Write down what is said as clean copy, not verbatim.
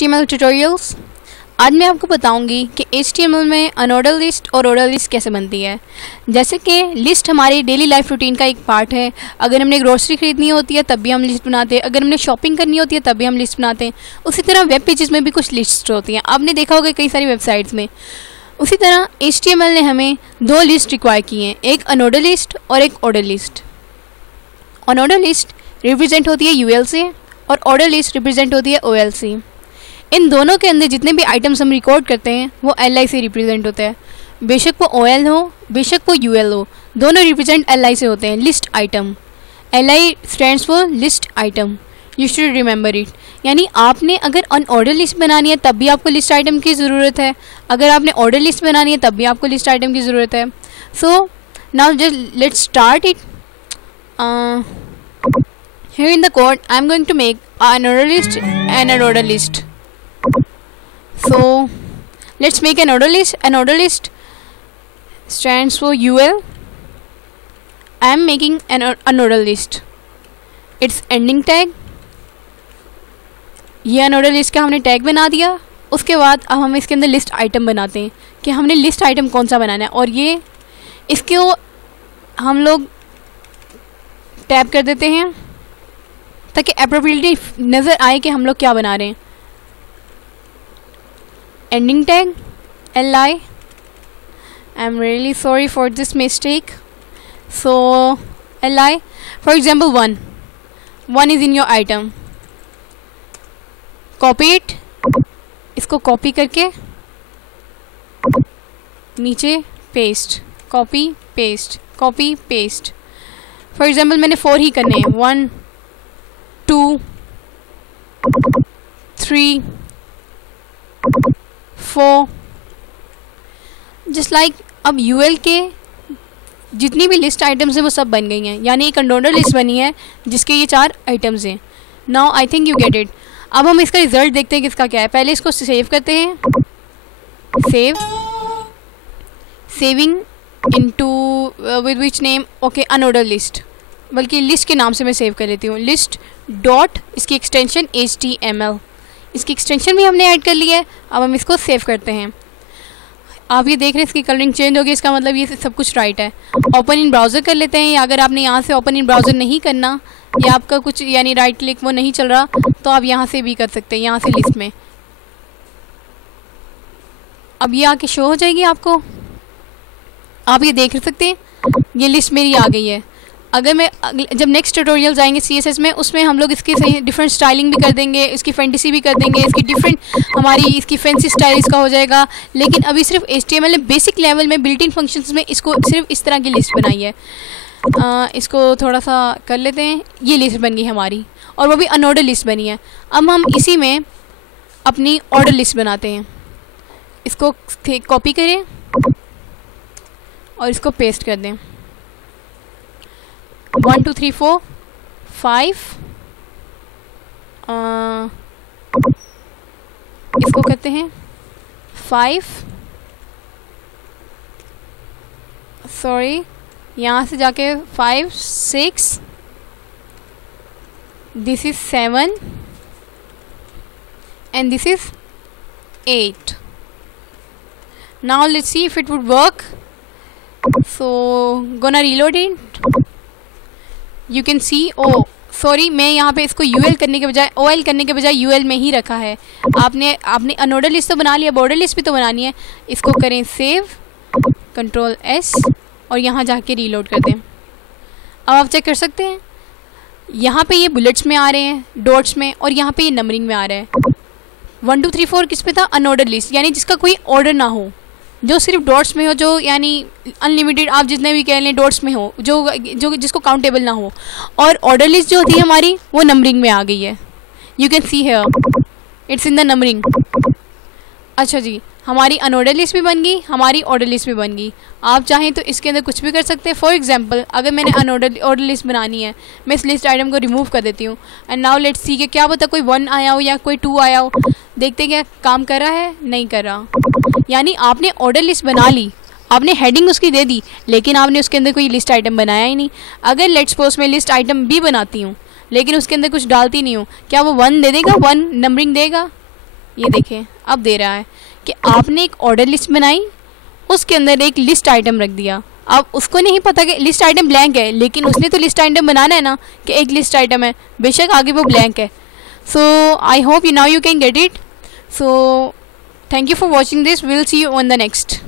HTML tutorials. आज मैं आपको बताऊंगी कि HTML में अनऑर्डर लिस्ट और ऑर्डर लिस्ट कैसे बनती है। जैसे कि लिस्ट हमारी डेली लाइफ रूटीन का एक पार्ट है। अगर हमने ग्रोसरी खरीदनी होती है तब भी हम लिस्ट बनाते हैं, अगर हमने शॉपिंग करनी होती है तब भी हम लिस्ट बनाते हैं। उसी तरह वेब पेजेस में भी कुछ लिस्ट होती हैं, आपने देखा होगा कई सारी वेबसाइट्स में। उसी तरह HTML ने हमें दो लिस्ट रिक्वायर की हैं, एक अनऑर्डर लिस्ट और एक order list. Unordered list represent होती है UL से और ऑर्डर लिस्ट रिप्रेजेंट होती है OL से। इन दोनों के अंदर जितने भी आइटम्स हम रिकॉर्ड करते हैं वो LI से रिप्रेजेंट होते हैं। बेशक वो OL हो बेशक वो UL हो, दोनों रिप्रेजेंट LI से होते हैं, list item. LI stands for list item, you should remember it. यानी आपने अगर अनऑर्डर लिस्ट बनानी है तब भी आपको लिस्ट आइटम की ज़रूरत है, अगर आपने ऑर्डर लिस्ट बनानी है तब भी आपको लिस्ट आइटम की ज़रूरत है। So now just let's start it. Here in the code, I am going to make an order list and an order list. So let's make an order list. An order list stands for UL. I am making an order list. Its ending tag. ये unordered list का हमने tag बना दिया। उसके बाद अब हम इसके अंदर लिस्ट आइटम बनाते हैं कि हमने लिस्ट आइटम कौन सा बनाना है, और ये इसको हम लोग टैब कर देते हैं ताकि अप्रोप्रिएटली नज़र आए कि हम लोग क्या बना रहे हैं। Ending tag LI। I am really sorry for this mistake. So LI for example 1 is in your item. Copy it, इसको कॉपी करके नीचे paste, copy paste, copy paste. For example मैंने 4 ही करने हैं, 1 2 3 4 जस्ट लाइक। अब UL के जितनी भी लिस्ट आइटम्स हैं वो सब बन गई हैं, यानी एक अनऑर्डर लिस्ट बनी है जिसके ये 4 आइटम्स हैं। Now I think you get it. अब हम इसका रिजल्ट देखते हैं किसका क्या है। पहले इसको सेव करते हैं, saving into with which name, okay unordered list, बल्कि लिस्ट के नाम से मैं सेव कर लेती हूँ, लिस्ट डॉट इसकी एक्सटेंशन HTML। इसकी एक्सटेंशन भी हमने ऐड कर ली है। अब हम इसको सेव करते हैं। आप ये देख रहे हैं इसकी कलरिंग चेंज हो गई, इसका मतलब ये सब कुछ राइट है। ओपन इन ब्राउज़र कर लेते हैं, या अगर आपने यहाँ से ओपन इन ब्राउज़र नहीं करना या आपका कुछ यानी राइट क्लिक वो नहीं चल रहा तो आप यहाँ से भी कर सकते हैं, यहाँ से लिस्ट में। अब ये आके शो हो जाएगी आपको, आप ये देख सकते हैं ये लिस्ट मेरी आ गई है। अगर मैं जब नेक्स्ट ट्यूटोरियल जाएंगे CSS में, उसमें हम लोग इसकी सही डिफरेंट स्टाइलिंग भी कर देंगे, इसकी फैंटेसी भी कर देंगे, इसकी डिफरेंट हमारी इसकी फैंसी स्टाइल इसका हो जाएगा। लेकिन अभी सिर्फ HTML ने बेसिक लेवल में बिल्ट इन फंक्शंस में इसको सिर्फ इस तरह की लिस्ट बनाई है। इसको थोड़ा सा कर लेते हैं, ये लिस्ट बन गई हमारी, और वो भी अनऑर्डर लिस्ट बनी है। अब हम इसी में अपनी ऑर्डर लिस्ट बनाते हैं। इसको कॉपी करें और इसको पेस्ट कर दें। 1 2 3 4 5 इसको करते हैं 5, सॉरी यहाँ से जाके 5 6, this is 7 and this is 8। Now let's see if it would work. So gonna reload it. You can see, oh sorry मैं यहाँ पे इसको UL करने के बजाय OL करने के बजाय UL में ही रखा है। आपने अनऑर्डर लिस्ट तो बना लिया, बॉर्डर लिस्ट भी तो बनानी है। इसको करें सेव, Ctrl S और यहाँ जाके रीलोड कर दें। अब आप चेक कर सकते हैं यहाँ पे ये बुलेट्स में आ रहे हैं, डॉट्स में, और यहाँ पे ये नंबरिंग में आ रहा है। 1 2 3 4 किस पे था? अनऑर्डर लिस्ट, यानी जिसका कोई ऑर्डर ना हो, जो सिर्फ डॉट्स में हो, जो यानी अनलिमिटेड आप जितने भी कह लें डॉट्स में हो, जो जिसको काउंटेबल ना हो। और ऑर्डर लिस्ट जो होती है हमारी वो नंबरिंग में आ गई है। You can see here it's in the numbering. अच्छा जी, हमारी अनऑर्डर लिस्ट भी बन गई, हमारी ऑर्डर लिस्ट भी बन गई। आप चाहें तो इसके अंदर कुछ भी कर सकते हैं। फॉर एग्जांपल अगर मैंने ऑर्डर लिस्ट बनानी है, मैं इस लिस्ट आइटम को रिमूव कर देती हूँ। एंड नाउ लेट्स सी कि क्या पता कोई 1 आया हो या कोई 2 आया हो। देखते क्या काम कर रहा है, नहीं कर रहा। यानी आपने ऑर्डर लिस्ट बना ली, आपने हेडिंग उसकी दे दी, लेकिन आपने उसके अंदर कोई लिस्ट आइटम बनाया ही नहीं। अगर लेट्स सपोज मैं लिस्ट आइटम भी बनाती हूँ लेकिन उसके अंदर कुछ डालती नहीं हूँ, क्या वो 1 दे देगा? 1 नंबरिंग देगा? ये देखें अब दे रहा है कि आपने एक ऑर्डर लिस्ट बनाई, उसके अंदर एक लिस्ट आइटम रख दिया। अब उसको नहीं पता कि लिस्ट आइटम ब्लैंक है, लेकिन उसने तो लिस्ट आइटम बनाना है ना कि एक लिस्ट आइटम है, बेशक आगे वो ब्लैंक है। So I hope you now you can get it. So thank you for watching this, will see you on the next.